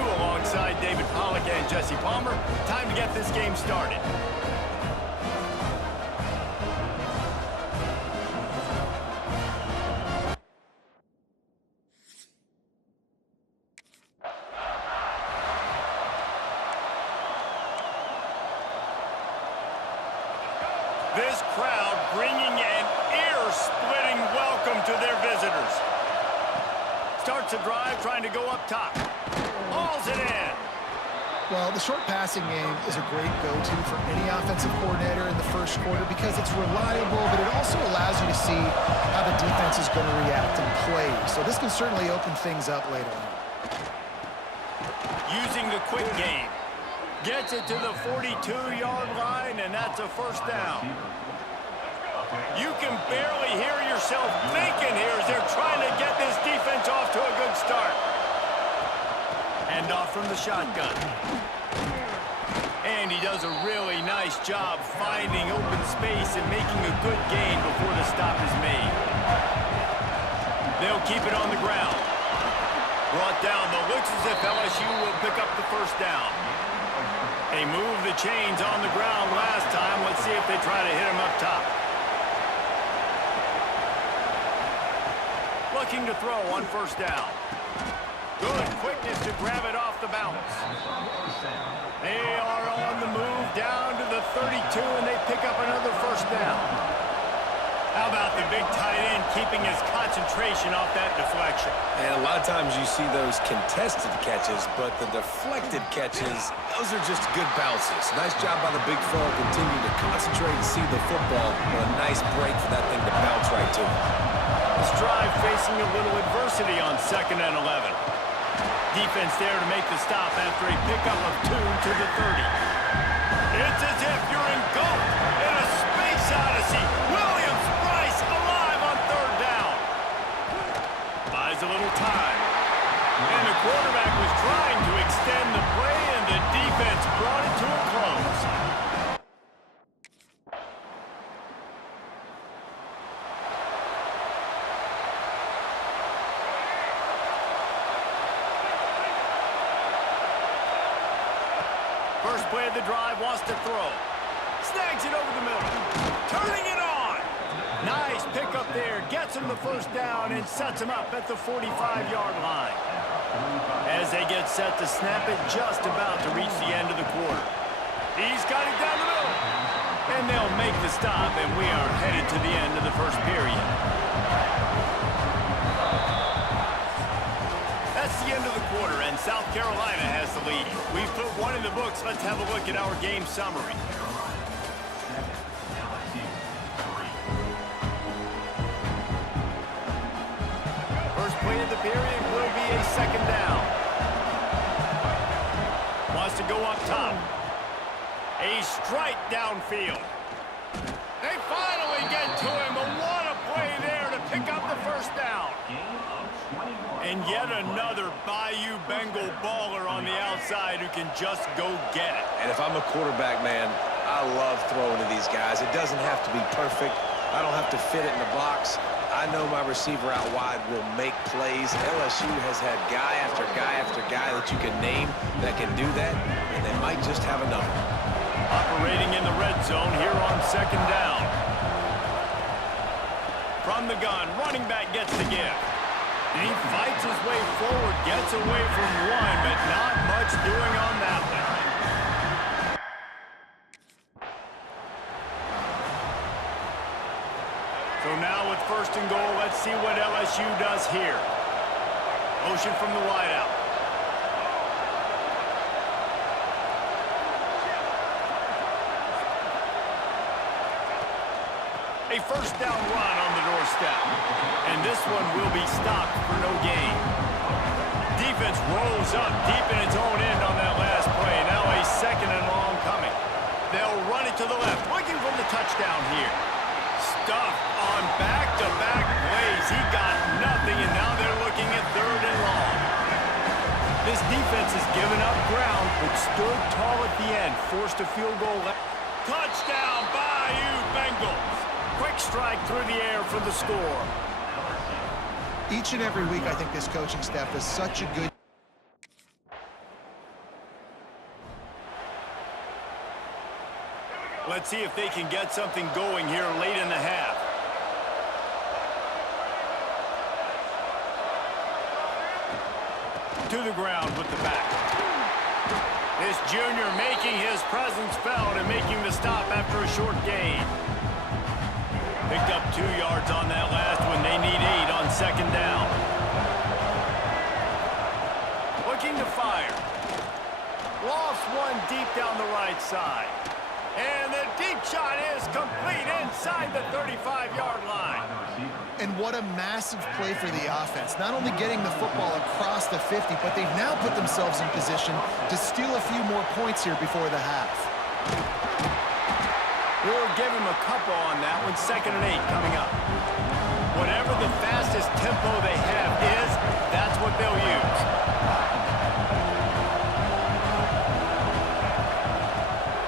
LSU alongside David Pollack and Jesse Palmer. Time to get this game started. This crowd bringing an ear-splitting welcome to their visitors. Starts a drive trying to go up top. Hauls it in. Well, the short passing game is a great go-to for any offensive coordinator in the first quarter because it's reliable, but it also allows you to see how the defense is going to react and play. So this can certainly open things up later on. Using the quick game. Gets it to the 42-yard line, and that's a first down. You can barely hear yourself thinking here as they're trying to get this defense off to a good start. Hand off from the shotgun. And he does a really nice job finding open space and making a good gain before the stop is made. They'll keep it on the ground. Brought down, but looks as if LSU will pick up the first down. They moved the chains on the ground last time. Let's see if they try to hit him up top. Looking to throw on first down. Good quickness to grab it off the bounce. They are on the move down to the 32, and they pick up another first down. How about the big tight end keeping his concentration off that deflection? And a lot of times you see those contested catches, but the deflected catches, those are just good bounces. Nice job by the big fella. Continue to concentrate and see the football. But a nice break for that thing to bounce right to him. This drive facing a little adversity on 2nd and 11. Defense there to make the stop after a pickup of 2 to the 30. It's as if you're engulfed in a space odyssey. Williams Bryce alive on 3rd down. Buys a little time. And the quarterback was trying to extend the play, and the defense brought it to a close. First play of the drive, wants to throw. Snags it over the middle. Turning it on. Nice pickup there. Gets him the first down and sets him up at the 45-yard line. As they get set to snap it, just about to reach the end of the quarter. He's got it down the middle. And they'll make the stop, and we are headed to the end of the first period. That's the end of the quarter, and South Carolina has the lead. We've put one in the books. Let's have a look at our game summary. First play of the period will be a 2nd down. Wants to go up top. A strike downfield. They finally get to him, but what a play there to pick up the first down. And yet another Bayou Bengal baller on the outside who can just go get it. And if I'm a quarterback, man, I love throwing to these guys. It doesn't have to be perfect. I don't have to fit it in the box. I know my receiver out wide will make plays. LSU has had guy after guy after guy that you can name that can do that, and they might just have another. Operating in the red zone here on 2nd down. From the gun, running back gets the give. And he fights his way forward, gets away from one, but not much doing on that one. So now with 1st and goal, let's see what LSU does here. Motion from the wideout. A first down run on the doorstep. And this one will be stopped for no gain. Defense rolls up deep in its own end on that last play. Now a 2nd and long coming. They'll run it to the left, looking for the touchdown here. Stuffed on back-to-back plays. He got nothing, and now they're looking at 3rd and long. This defense has given up ground, but stood tall at the end, forced a field goal. Touchdown, Bayou Bengals. Quick strike through the air for the score. Each and every week, I think this coaching staff does such a good Let's see if they can get something going here late in the half. To the ground with the back. This junior making his presence felt and making the stop after a short gain. Picked up 2 yards on that last one. They need 8 on second down. Looking to fire. Lost one deep down the right side. And the deep shot is complete inside the 35-yard line. And what a massive play for the offense. Not only getting the football across the 50, but they've now put themselves in position to steal a few more points here before the half. We'll give him a couple on that one. 2nd and 8 coming up. Whatever the fastest tempo they have is, that's what they'll use.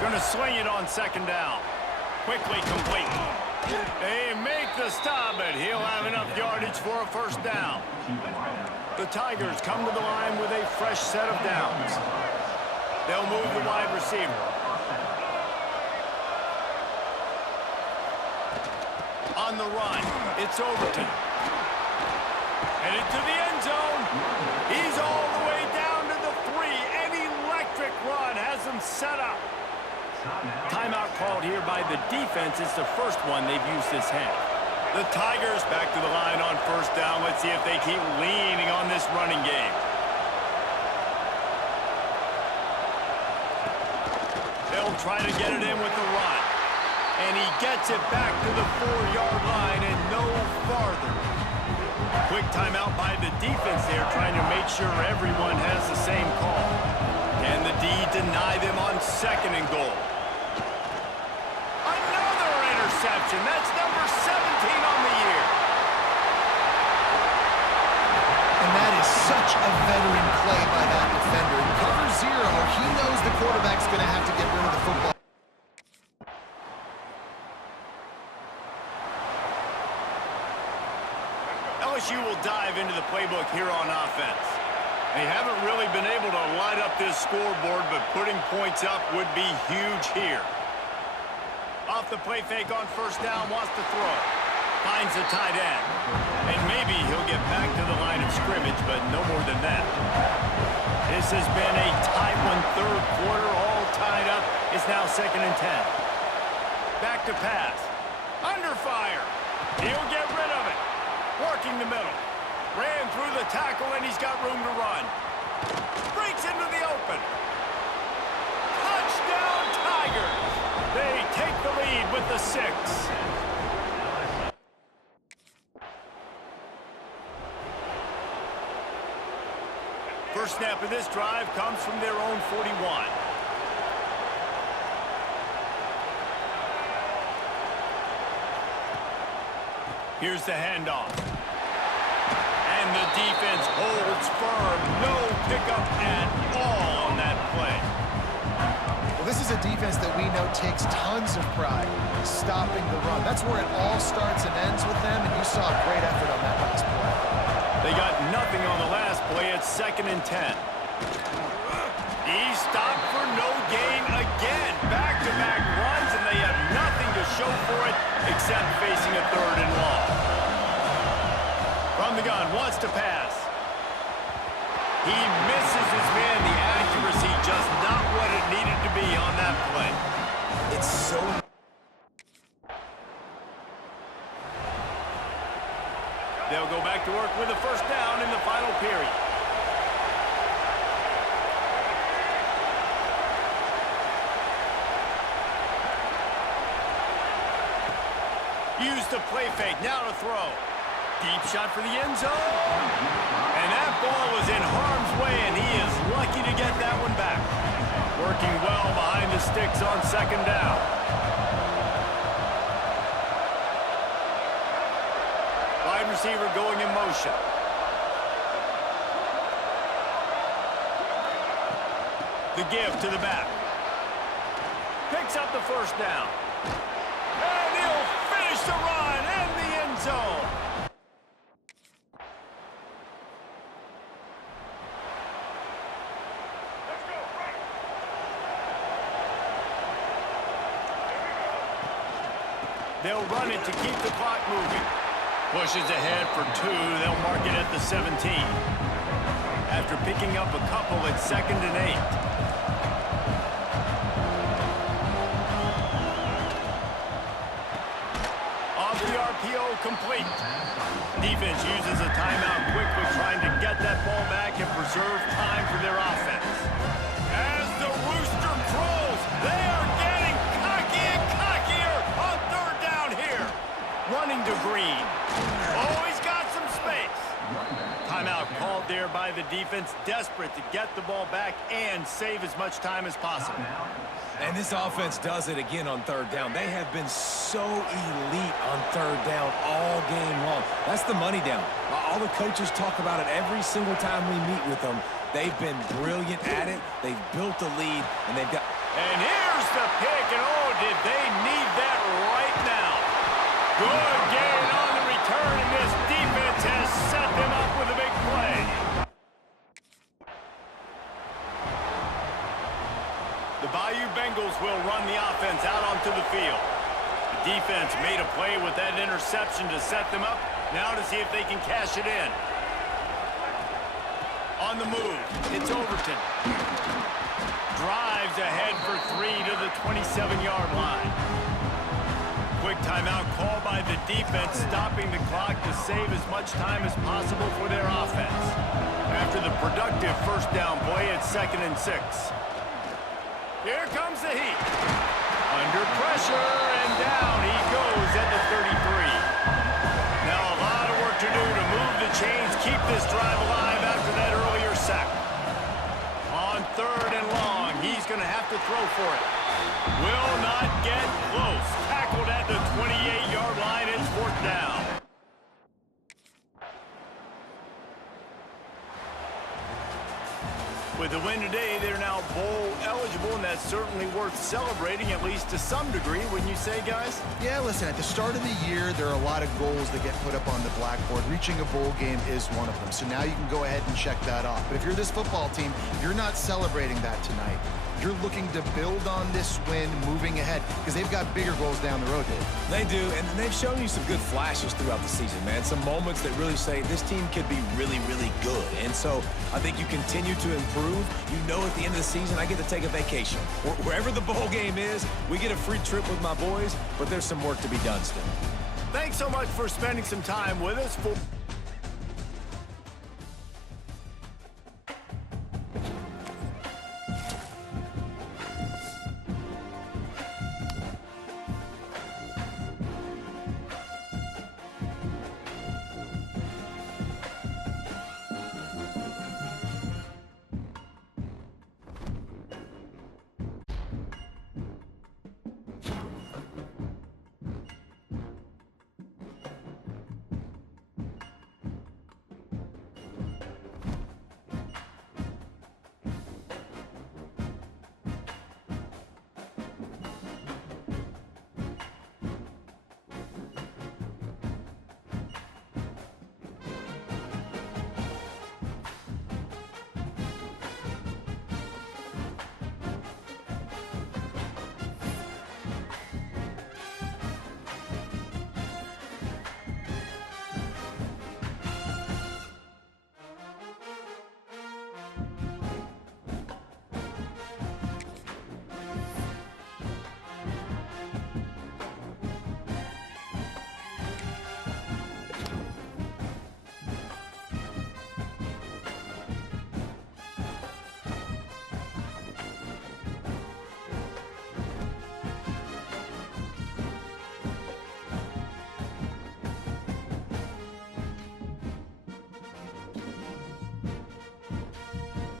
Gonna swing it on 2nd down. Quickly complete. They make the stop, but he'll have enough yardage for a 1st down. The Tigers come to the line with a fresh set of downs. They'll move the wide receiver. On the run, it's Overton. Headed to the end zone. He's all the way down to the 3. An electric run has him set up. Timeout called here by the defense. It's the first one they've used this half. The Tigers back to the line on 1st down. Let's see if they keep leaning on this running game. They'll try to get it in with the run. And he gets it back to the 4-yard line and no farther. Quick timeout by the defense there, trying to make sure everyone has the same call. Can the D deny them on 2nd and goal? Another interception. That's number 17 on the year. And that is such a veteran play by that defender. In cover 0, he knows the quarterback's going to have to get rid of the football. LSU will dive into the playbook here on offense. They haven't really been able to light up this scoreboard, but putting points up would be huge here. Off the play fake on 1st down, wants to throw. Finds the tight end. And maybe he'll get back to the line of scrimmage, but no more than that. This has been a tight one, 3rd quarter, all tied up. It's now 2nd and 10. Back to pass. Under fire. He'll get rid of it. Working the middle. Ran through the tackle, and he's got room to run. Breaks into the open. Touchdown, Tigers. They take the lead with the 6. First snap of this drive comes from their own 41. Here's the handoff. And the defense holds firm. No pickup at all on that play. Well, this is a defense that we know takes tons of pride stopping the run. That's where it all starts and ends with them, and you saw a great effort on that last play. They got nothing on the last play. It's 2nd and 10. He's stopped for no gain again. Back-to-back runs, and they have nothing to show for it except facing a 3rd and long. From the gun, wants to pass. He misses his man. The accuracy just not what it needed to be on that play. It's so... They'll go back to work with a 1st down in the final period. Use the play fake, now to throw. Deep shot for the end zone. And that ball was in harm's way, and he is lucky to get that one back. Working well behind the sticks on 2nd down. Wide receiver going in motion. The give to the back. Picks up the 1st down. And he'll finish the run in the end zone. They'll run it to keep the clock moving. Pushes ahead for 2. They'll mark it at the 17. After picking up a couple, it's 2nd and 8. Off the RPO, complete. Defense uses a timeout quickly, trying to get that ball back and preserve time for their offense. As the rooster crows, they are getting cocky and cockier on 3rd down here. Running to Green. Oh, he's got some space. Timeout called there by the defense, desperate to get the ball back and save as much time as possible. And this offense does it again on 3rd down. They have been so elite on 3rd down all game long. That's the money down. All the coaches talk about it every single time we meet with them. They've been brilliant at it. They've built the lead, and they've got... And here's the pick, and oh, did they need that right now. Good gain on the return, and this defense has set them up with a big play. The Bayou Bengals will run the offense out onto the field. The defense made a play with that interception to set them up. Now to see if they can cash it in. On the move, it's Overton. Drives ahead for 3 to the 27-yard line. Quick timeout call by the defense, stopping the clock to save as much time as possible for their offense. After the productive 1st down play, it's 2nd and 6. Here comes the heat. Under pressure, and down he goes at the 33. Now a lot of work to do to move the chains, keep this drive alive after that earlier sack. On 3rd and long, he's going to have to throw for it. Will not get close. Tackled at the 28-yard line. It's 4th down. With the win today, they're now bowl eligible, and that's certainly worth celebrating, at least to some degree, wouldn't you say, guys? Yeah, listen, at the start of the year, there are a lot of goals that get put up on the blackboard. Reaching a bowl game is one of them. So now you can go ahead and check that off. But if you're this football team, you're not celebrating that tonight. You're looking to build on this win moving ahead because they've got bigger goals down the road, Dave. They do, and they've shown you some good flashes throughout the season, man. Some moments that really say this team could be really, really good. And so I think you continue to improve. You know at the end of the season, I get to take a vacation. Wherever the bowl game is, we get a free trip with my boys, but there's some work to be done still. Thanks so much for spending some time with us.